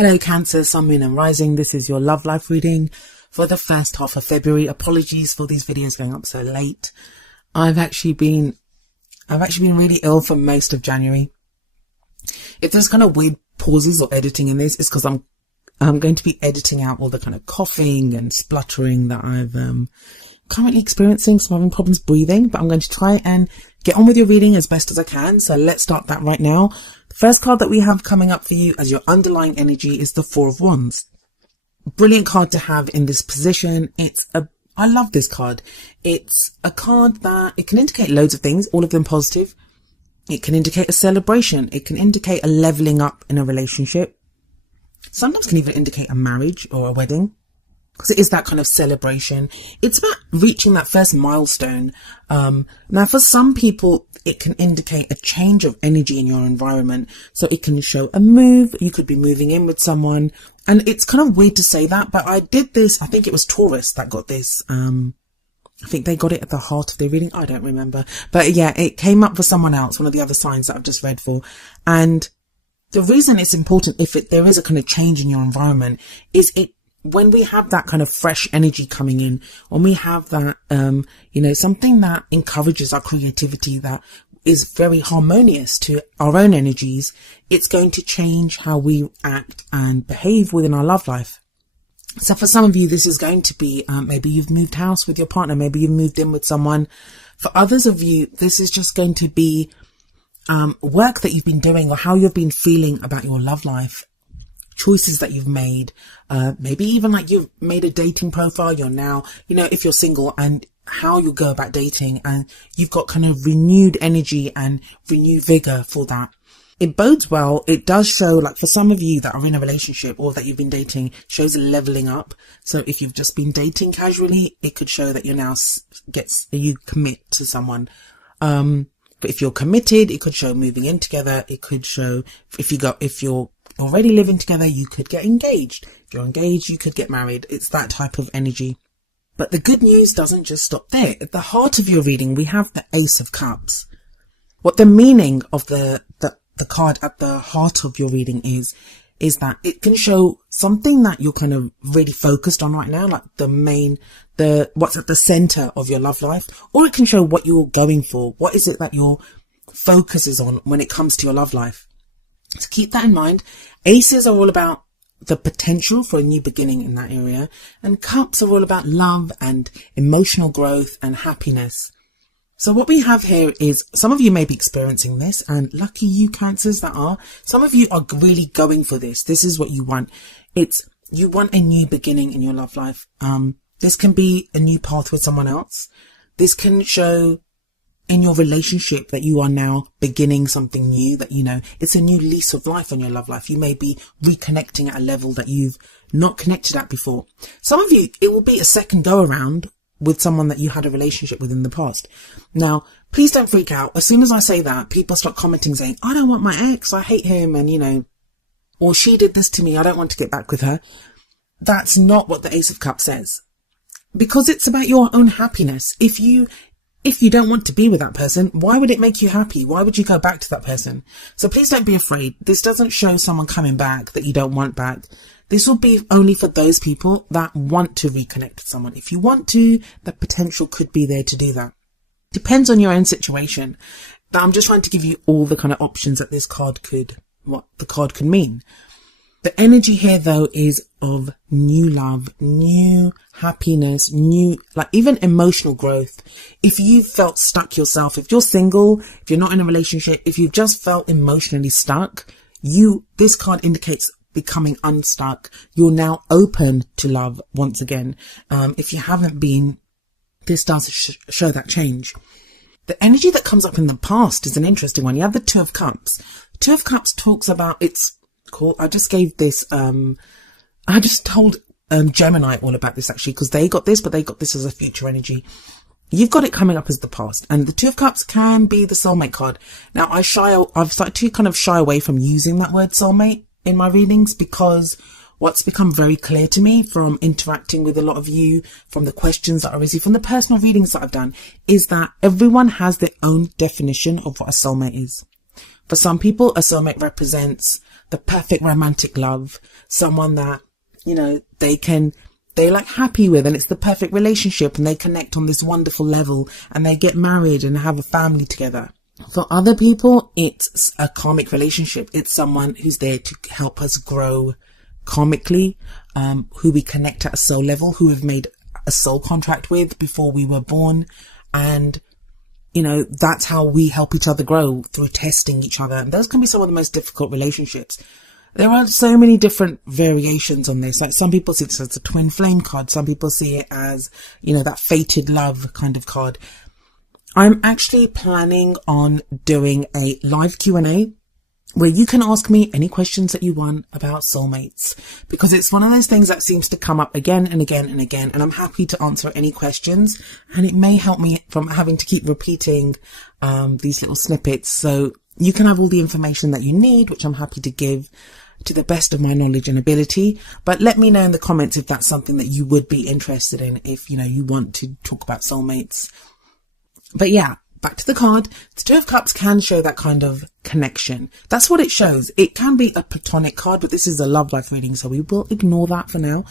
Hello Cancer, Sun, Moon and Rising. This is your love life reading for the first half of February. Apologies for these videos going up so late. I've actually been really ill for most of January. If there's kind of weird pauses or editing in this, it's because I'm going to be editing out all the kind of coughing and spluttering that I've currently experiencing. So I'm having problems breathing, but I'm going to try and get on with your reading as best as I can. So let's start that right now. The first card that we have coming up for you as your underlying energy is the Four of Wands. Brilliant card to have in this position. I love this card. It's a card that it can indicate loads of things, all of them positive. It can indicate a celebration. It can indicate a leveling up in a relationship. Sometimes can even indicate a marriage or a wedding, because it is that kind of celebration. It's about reaching that first milestone. Now, for some people, it can indicate a change of energy in your environment. So it can show a move. You could be moving in with someone. And it's kind of weird to say that, but I did this. I think it was Taurus that got this. I think they got it at the heart of their reading. I don't remember. But yeah, it came up for someone else, one of the other signs that I've just read for. And the reason it's important, if there is a kind of change in your environment, is when we have that kind of fresh energy coming in, when we have that, something that encourages our creativity, that is very harmonious to our own energies, it's going to change how we act and behave within our love life. So for some of you, this is going to be, maybe you've moved house with your partner, maybe you've moved in with someone. For others of you, this is just going to be work that you've been doing or how you've been feeling about your love life, choices that you've made, maybe even like you've made a dating profile. You're now, if you're single, and how you go about dating, and you've got kind of renewed energy and renewed vigor for that. It bodes well. It does show, like for some of you that are in a relationship or that you've been dating, shows a leveling up. So if you've just been dating casually, it could show that you're now you commit to someone. But if you're committed, it could show moving in together. It could show if you're already living together, you could get engaged. If you're engaged, you could get married. It's that type of energy. But the good news doesn't just stop there. At the heart of your reading, we have the Ace of Cups. What the meaning of the card at the heart of your reading is that it can show something that you're kind of really focused on right now, like what's at the center of your love life, or it can show what you're going for. What is it that your focus is on when it comes to your love life? So keep that in mind. Aces are all about the potential for a new beginning in that area, and cups are all about love and emotional growth and happiness. So what we have here is, some of you may be experiencing this, and lucky you Cancers that are. Some of you are really going for this. This is what you want. You want a new beginning in your love life. This can be a new path with someone else. This can show in your relationship that you are now beginning something new, that, it's a new lease of life on your love life. You may be reconnecting at a level that you've not connected at before. Some of you, it will be a second go around with someone that you had a relationship with in the past. Now, please don't freak out. As soon as I say that, people start commenting saying, I don't want my ex, I hate him, and or she did this to me, I don't want to get back with her. That's not what the Ace of Cups says. Because it's about your own happiness. If you don't want to be with that person, why would it make you happy? Why would you go back to that person? So please don't be afraid. This doesn't show someone coming back that you don't want back. This will be only for those people that want to reconnect with someone. If you want to, the potential could be there to do that. Depends on your own situation. But I'm just trying to give you all the kind of options that what the card could mean. The energy here, though, is of new love, new happiness, new, like even emotional growth. If you've felt stuck yourself, if you're single, if you're not in a relationship, if you've just felt emotionally stuck, this card indicates becoming unstuck. You're now open to love once again. If you haven't been, this does show that change. The energy that comes up in the past is an interesting one. You have the Two of Cups. Two of Cups talks about, it's cool. I just gave this, I just told Gemini all about this actually, because they got this, but they got this as a future energy. You've got it coming up as the past, and the Two of Cups can be the soulmate card. Now I've started to kind of shy away from using that word soulmate in my readings, because what's become very clear to me from interacting with a lot of you, from the questions that I receive, from the personal readings that I've done, is that everyone has their own definition of what a soulmate is. For some people, a soulmate represents the perfect romantic love, someone that, you know, they're like happy with, and it's the perfect relationship, and they connect on this wonderful level, and they get married and have a family together. For other people, it's a karmic relationship. It's someone who's there to help us grow karmically, who we connect at a soul level, who we've made a soul contract with before we were born. And, you know, that's how we help each other grow, through testing each other. And those can be some of the most difficult relationships. There are so many different variations on this. Like, some people see this as a twin flame card. Some people see it as, you know, that fated love kind of card. I'm actually planning on doing a live Q&A where you can ask me any questions that you want about soulmates, because it's one of those things that seems to come up again and again and again, and I'm happy to answer any questions, and it may help me from having to keep repeating these little snippets, so you can have all the information that you need, which I'm happy to give to the best of my knowledge and ability. But let me know in the comments if that's something that you would be interested in, if, you know, you want to talk about soulmates. But yeah, back to the card. The Two of Cups can show that kind of connection. That's what it shows. It can be a platonic card, but this is a love life reading, so we will ignore that for now.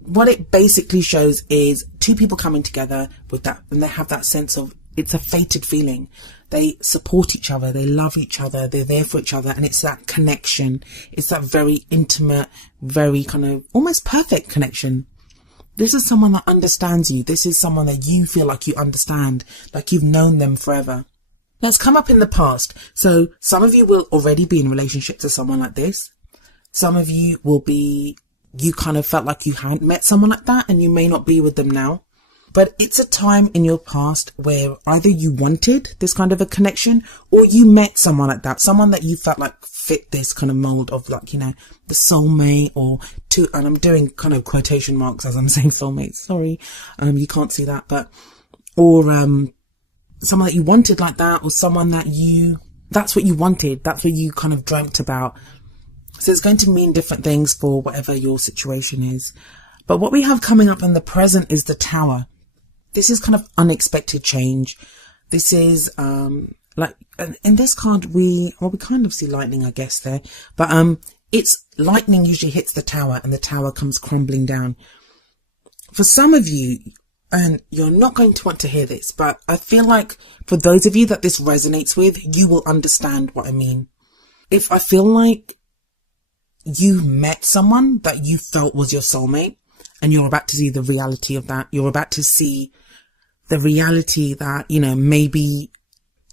What it basically shows is two people coming together with that, and they have that sense of, it's a fated feeling. They support each other, they love each other, they're there for each other, and it's that connection. It's that very intimate, very kind of almost perfect connection. This is someone that understands you. This is someone that you feel like you understand, like you've known them forever. That's come up in the past. So some of you will already be in relationship to someone like this. Some of you will be, you kind of felt like you hadn't met someone like that, and you may not be with them now. But it's a time in your past where either you wanted this kind of a connection, or you met someone like that, someone that you felt like fit this kind of mold of, like, you know, the soulmate, or two, and I'm doing kind of quotation marks as I'm saying soulmate, sorry, you can't see that, but, or someone that you wanted like that, or someone that that's what you wanted, that's what you kind of dreamt about. So it's going to mean different things for whatever your situation is. But what we have coming up in the present is the Tower. This is kind of unexpected change. This is, like, in this card, we kind of see lightning, I guess, there. But, it's lightning usually hits the tower, and the tower comes crumbling down. For some of you, and you're not going to want to hear this, but I feel like for those of you that this resonates with, you will understand what I mean. If I feel like you met someone that you felt was your soulmate, and you're about to see the reality of that, you're about to see the reality that, you know, maybe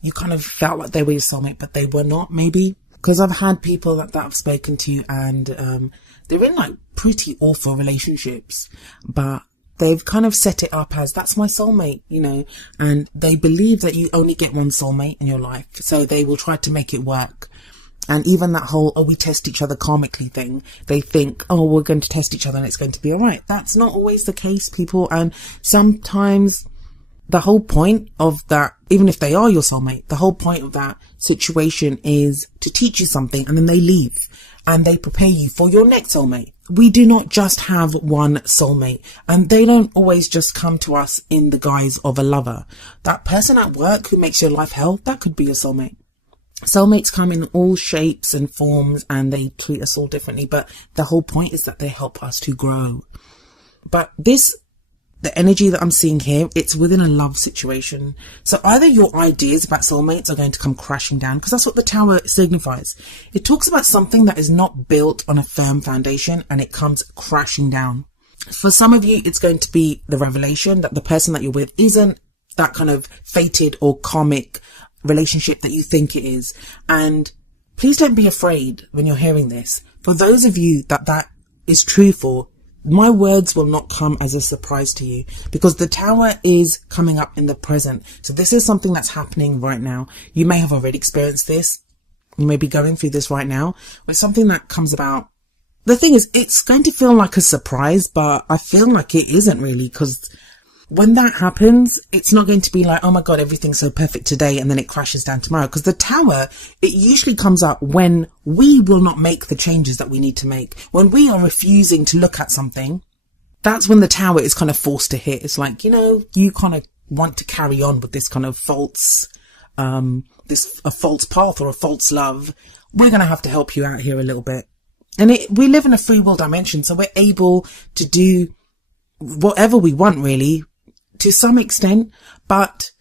you kind of felt like they were your soulmate, but they were not, maybe. Because I've had people that I've spoken to, and they're in like pretty awful relationships, but they've kind of set it up as, that's my soulmate, you know, and they believe that you only get one soulmate in your life, so they will try to make it work. And even that whole, oh, we test each other karmically thing, they think, oh, we're going to test each other and it's going to be all right. That's not always the case, people. And sometimes the whole point of that, even if they are your soulmate, the whole point of that situation is to teach you something, and then they leave and they prepare you for your next soulmate. We do not just have one soulmate, and they don't always just come to us in the guise of a lover. That person at work who makes your life hell, that could be your soulmate. Soulmates come in all shapes and forms, and they treat us all differently, but the whole point is that they help us to grow. But the energy that I'm seeing here, it's within a love situation. So either your ideas about soulmates are going to come crashing down, because that's what the Tower signifies. It talks about something that is not built on a firm foundation, and it comes crashing down. For some of you, it's going to be the revelation that the person that you're with isn't that kind of fated or karmic relationship that you think it is. And please don't be afraid when you're hearing this. For those of you that is true for, my words will not come as a surprise to you, because the Tower is coming up in the present. So this is something that's happening right now. You may have already experienced this. You may be going through this right now, where something that comes about. The thing is, it's going to feel like a surprise, but I feel like it isn't really, because when that happens, it's not going to be like, oh my God, everything's so perfect today, and then it crashes down tomorrow. Because the Tower, it usually comes up when we will not make the changes that we need to make. When we are refusing to look at something, that's when the Tower is kind of forced to hit. It's like, you know, you kind of want to carry on with this kind of false a false path or a false love, we're going to have to help you out here a little bit. And we live in a free will dimension, so we're able to do whatever we want, really, to some extent. But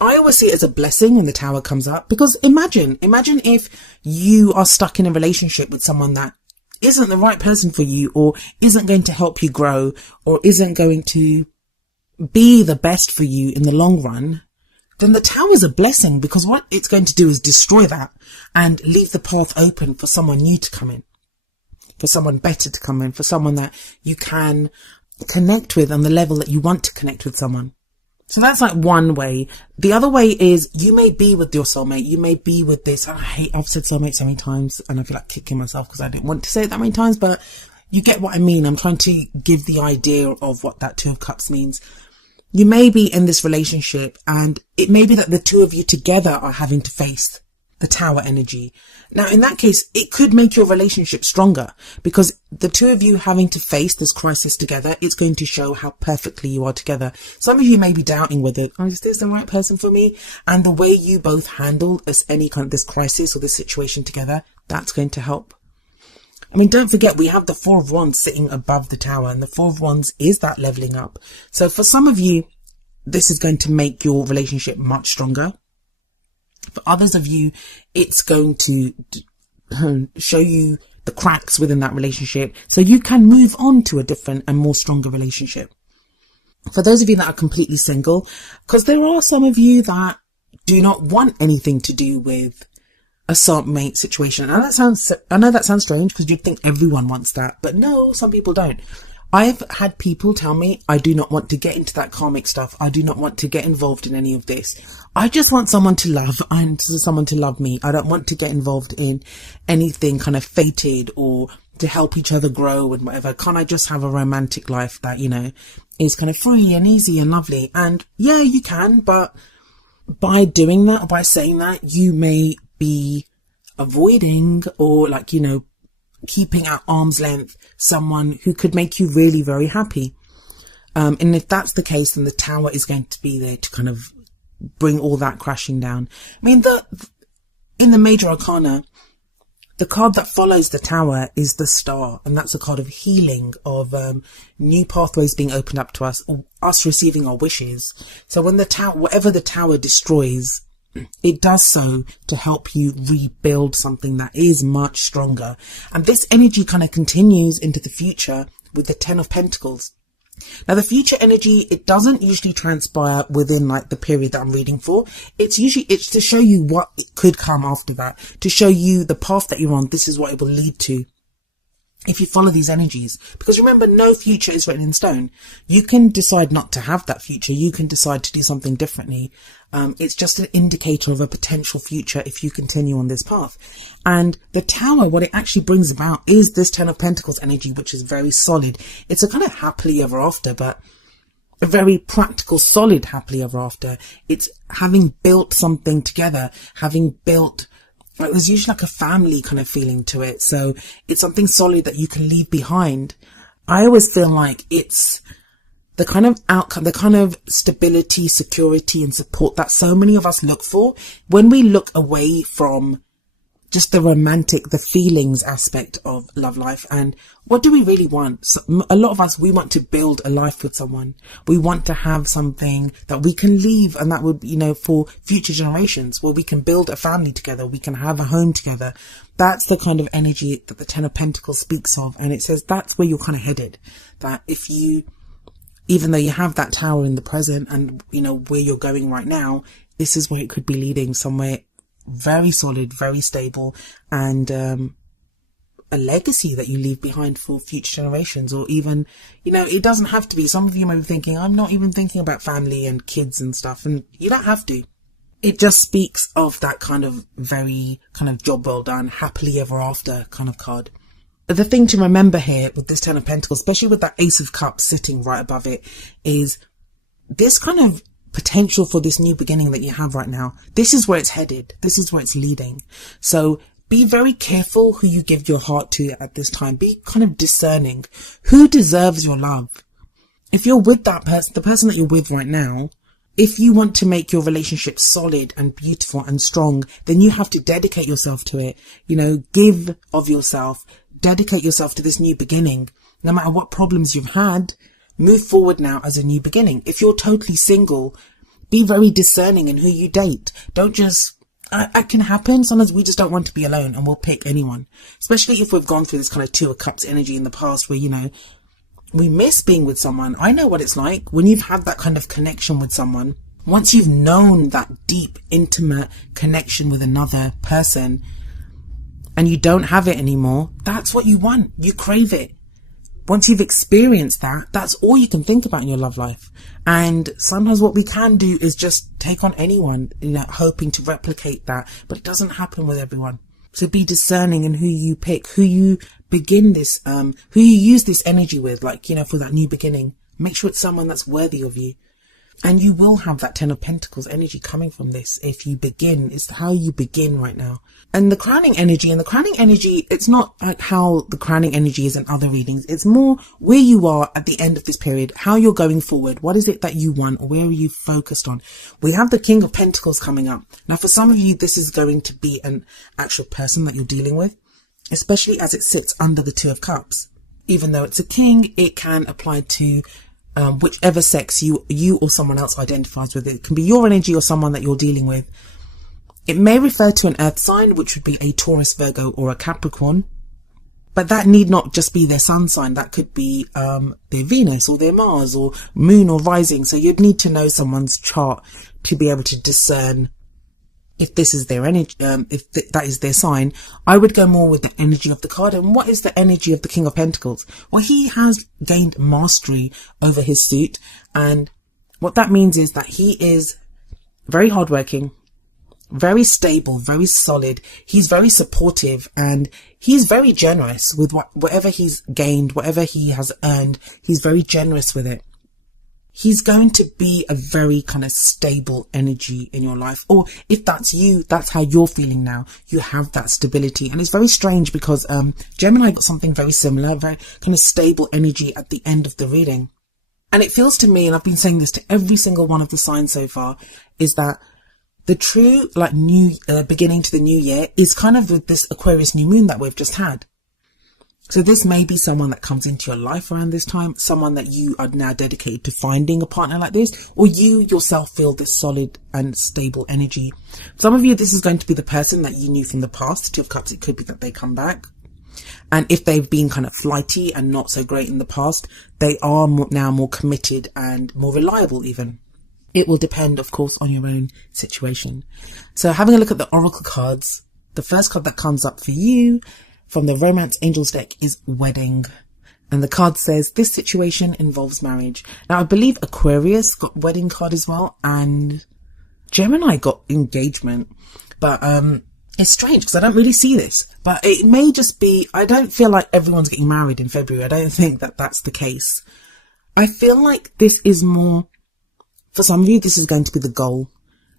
I always see it as a blessing when the tower comes up, because imagine if you are stuck in a relationship with someone that isn't the right person for you, or isn't going to help you grow, or isn't going to be the best for you in the long run. Then the tower is a blessing, because what it's going to do is destroy that and leave the path open for someone new to come in, for someone better to come in, for someone that you can connect with on the level that you want to connect with someone. So that's like one way. The other way is you may be with your soulmate. You may be with this. I've said soulmate so many times and I feel like kicking myself because I didn't want to say it that many times, but you get what I mean. I'm trying to give the idea of what that Two of Cups means. You may be in this relationship and it may be that the two of you together are having to face the tower energy. Now, in that case, it could make your relationship stronger, because the two of you having to face this crisis together, it's going to show how perfectly you are together. Some of you may be doubting whether, is this the right person for me? And the way you both handle any kind of this crisis or this situation together, that's going to help. I mean, don't forget, we have the Four of Wands sitting above the tower, and the Four of Wands is that leveling up. So for some of you, this is going to make your relationship much stronger. For others of you, it's going to show you the cracks within that relationship so you can move on to a different and more stronger relationship. For those of you that are completely single, because there are some of you that do not want anything to do with a soulmate situation. And I know that sounds strange because you'd think everyone wants that, but no, some people don't. I've had people tell me, I do not want to get into that karmic stuff. I do not want to get involved in any of this. I just want someone to love and someone to love me. I don't want to get involved in anything kind of fated or to help each other grow and whatever. Can't I just have a romantic life that, is kind of free and easy and lovely? And yeah, you can, but by doing that or by saying that, you may be avoiding or keeping at arm's length someone who could make you really very happy. And if that's the case, then the tower is going to be there to kind of bring all that crashing down. I mean, in the major arcana, the card that follows the tower is the Star, and that's a card of healing, of new pathways being opened up to us, or us receiving our wishes. So when whatever the tower destroys, it does so to help you rebuild something that is much stronger. And this energy kind of continues into the future with the Ten of Pentacles. Now, the future energy, it doesn't usually transpire within the period that I'm reading for. It's to show you what could come after that, to show you the path that you're on. This is what it will lead to if you follow these energies. Because remember, no future is written in stone. You can decide not to have that future. You can decide to do something differently. It's just an indicator of a potential future if you continue on this path. And the tower, what it actually brings about is this Ten of Pentacles energy, which is very solid. It's a kind of happily ever after, but a very practical, solid happily ever after. It's having built something together, there's usually a family kind of feeling to it. So it's something solid that you can leave behind. I always feel like it's the kind of outcome, the kind of stability, security and support that so many of us look for when we look away from just the romantic, the feelings aspect of love life. And what do we really want? So, a lot of us, we want to build a life with someone. We want to have something that we can leave, and that would, for future generations, where we can build a family together. We can have a home together. That's the kind of energy that the Ten of Pentacles speaks of. And it says that's where you're kind of headed. That even though you have that tower in the present and, where you're going right now, this is where it could be leading, somewhere very solid, very stable, and a legacy that you leave behind for future generations. Or even, it doesn't have to be. Some of you may be thinking, I'm not even thinking about family and kids and stuff, and you don't have to. It just speaks of that kind of very kind of job well done, happily ever after kind of card. The thing to remember here with this Ten of Pentacles, especially with that Ace of Cups sitting right above it, is this kind of potential for this new beginning that you have right now. This is where it's headed. This is where it's leading. So be very careful who you give your heart to at this time. Be kind of discerning. Who deserves your love? If you're with that person, the person that you're with right now, if you want to make your relationship solid and beautiful and strong, then you have to dedicate yourself to it. You know, give of yourself, dedicate yourself to this new beginning. No matter what problems you've had, move forward now as a new beginning. If you're totally single, be very discerning in who you date. Don't just, it can happen. Sometimes we just don't want to be alone and we'll pick anyone, especially if we've gone through this kind of Two of Cups energy in the past where, you know, we miss being with someone. I know what it's like when you've had that kind of connection with someone. Once you've known that deep, intimate connection with another person and you don't have it anymore, that's what you want. You crave it. Once you've experienced that, that's all you can think about in your love life. And sometimes what we can do is just take on anyone, you know, hoping to replicate that, but it doesn't happen with everyone. So be discerning in who you pick, who you begin this, who you use this energy with, like, you know, for that new beginning. Make sure it's someone that's worthy of you. And you will have that Ten of Pentacles energy coming from this if you begin. It's how you begin right now. And the crowning energy, it's not like how the crowning energy is in other readings. It's more where you are at the end of this period, how you're going forward. What is it that you want, or where are you focused on? We have the King of Pentacles coming up. Now, for some of you, this is going to be an actual person that you're dealing with, especially as it sits under the Two of Cups. Even though it's a king, it can apply to whichever sex you or someone else identifies with. It can be your energy or someone that you're dealing with. It may refer to an earth sign, which would be a Taurus, Virgo, or a Capricorn. But that need not just be their sun sign. That could be their Venus or their Mars or moon or rising. So you'd need to know someone's chart to be able to discern if this is their energy, if that is their sign. I would go more with the energy of the card. And what is the energy of the King of Pentacles? Well, he has gained mastery over his suit. And what that means is that he is very hardworking, very stable, very solid. He's very supportive and he's very generous with whatever he's gained, whatever he has earned. He's very generous with it. He's going to be a very kind of stable energy in your life. Or if that's you, that's how you're feeling now. You have that stability. And it's very strange because Gemini got something very similar, very kind of stable energy at the end of the reading. And it feels to me, and I've been saying this to every single one of the signs so far, is that the true like new beginning to the new year is kind of with this Aquarius new moon that we've just had. So this may be someone that comes into your life around this time, someone that you are now dedicated to finding a partner like this, or you yourself feel this solid and stable energy. For some of you, this is going to be the person that you knew from the past. Two of Cups, it could be that they come back. And if they've been kind of flighty and not so great in the past, they are now more committed and more reliable even. It will depend, of course, on your own situation. So having a look at the Oracle cards, the first card that comes up for you from the Romance Angels deck is Wedding. And the card says, this situation involves marriage. Now, I believe Aquarius got Wedding card as well. And Gemini got Engagement. But it's strange because I don't really see this. But it may just be, I don't feel like everyone's getting married in February. I don't think that that's the case. I feel like this is more, for some of you, this is going to be the goal.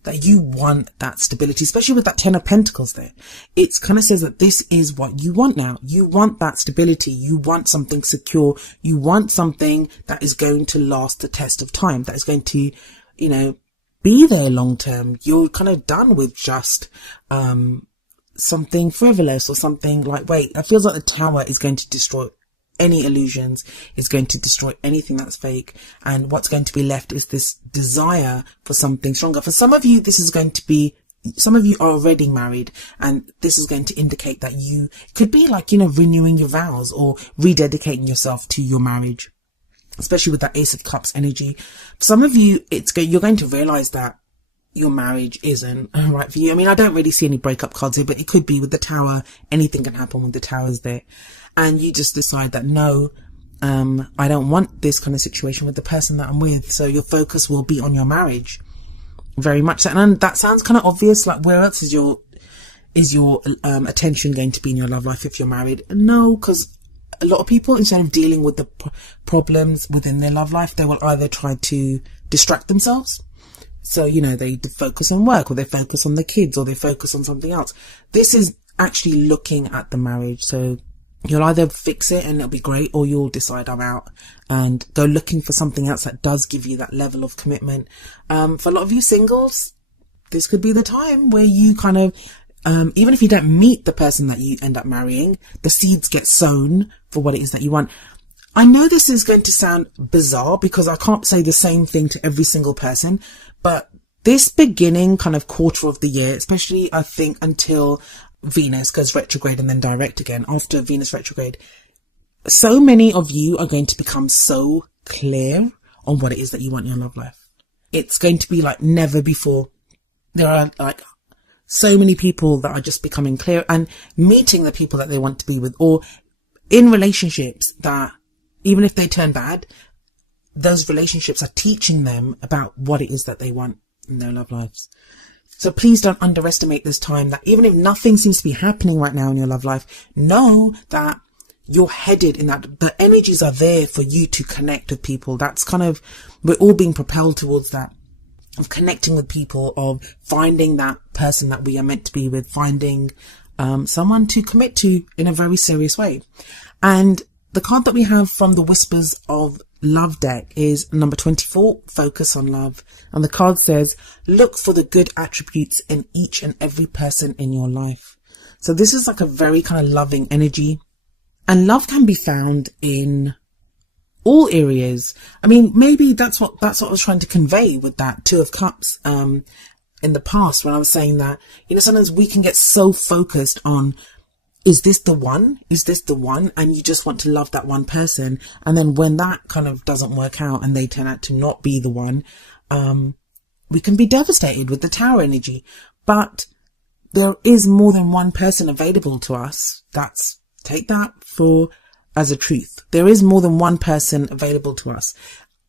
That you want that stability, especially with that Ten of Pentacles there. It kind of says that this is what you want now. You want that stability. You want something secure. You want something that is going to last the test of time. That is going to, you know, be there long term. You're kind of done with just something frivolous or something like, wait, it feels like the Tower is going to destroy any illusions, is going to destroy anything that's fake, and what's going to be left is this desire for something stronger. For some of you, this is going to be, some of you are already married, and this is going to indicate that you could be like, you know, renewing your vows or rededicating yourself to your marriage, especially with that Ace of Cups energy. For some of you, you're going to realize that your marriage isn't right for you. I mean, I don't really see any breakup cards here, but it could be with the Tower. Anything can happen when the Tower's there. And you just decide that, no, I don't want this kind of situation with the person that I'm with. So your focus will be on your marriage. Very much so. And that sounds kind of obvious. Like, where else is your attention going to be in your love life if you're married? No, because a lot of people, instead of dealing with the problems within their love life, they will either try to distract themselves. So, you know, they focus on work, or they focus on the kids, or they focus on something else. This is actually looking at the marriage. So You'll either fix it and it'll be great, or you'll decide I'm out and go looking for something else that does give you that level of commitment. For a lot of you singles, this could be the time where you kind of, even if you don't meet the person that you end up marrying, the seeds get sown for what it is that you want. I know this is going to sound bizarre because I can't say the same thing to every single person, but this beginning kind of quarter of the year, especially I think until Venus goes retrograde and then direct again after Venus retrograde, so many of you are going to become so clear on what it is that you want in your love life. It's going to be like never before. There are like so many people that are just becoming clear and meeting the people that they want to be with, or in relationships that even if they turn bad, those relationships are teaching them about what it is that they want in their love lives. So please don't underestimate this time, that even if nothing seems to be happening right now in your love life, know that you're headed in that. The energies are there for you to connect with people. That's kind of, we're all being propelled towards that, of connecting with people, of finding that person that we are meant to be with, finding someone to commit to in a very serious way. And the card that we have from the Whispers of Love deck is number 24, Focus on Love. And the card says, look for the good attributes in each and every person in your life. So this is like a very kind of loving energy. And love can be found in all areas. I mean, maybe that's what I was trying to convey with that Two of Cups in the past, when I was saying that, you know, sometimes we can get so focused on, is this the one? Is this the one? And you just want to love that one person. And then when that kind of doesn't work out and they turn out to not be the one, we can be devastated with the Tower energy. But there is more than one person available to us. Take that as a truth. There is more than one person available to us.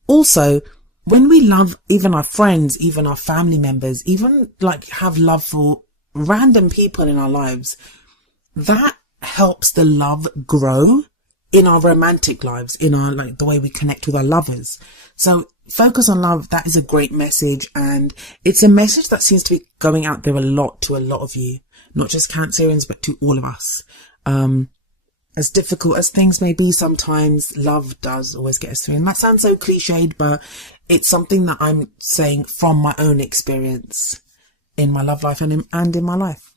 Also, when we love even our friends, even our family members, even like have love for random people in our lives, that helps the love grow in our romantic lives, in our, like, the way we connect with our lovers. So focus on love. That is a great message. And it's a message that seems to be going out there a lot to a lot of you, not just Cancerians, but to all of us. As difficult as things may be, sometimes love does always get us through. And that sounds so cliched, but it's something that I'm saying from my own experience in my love life and in my life.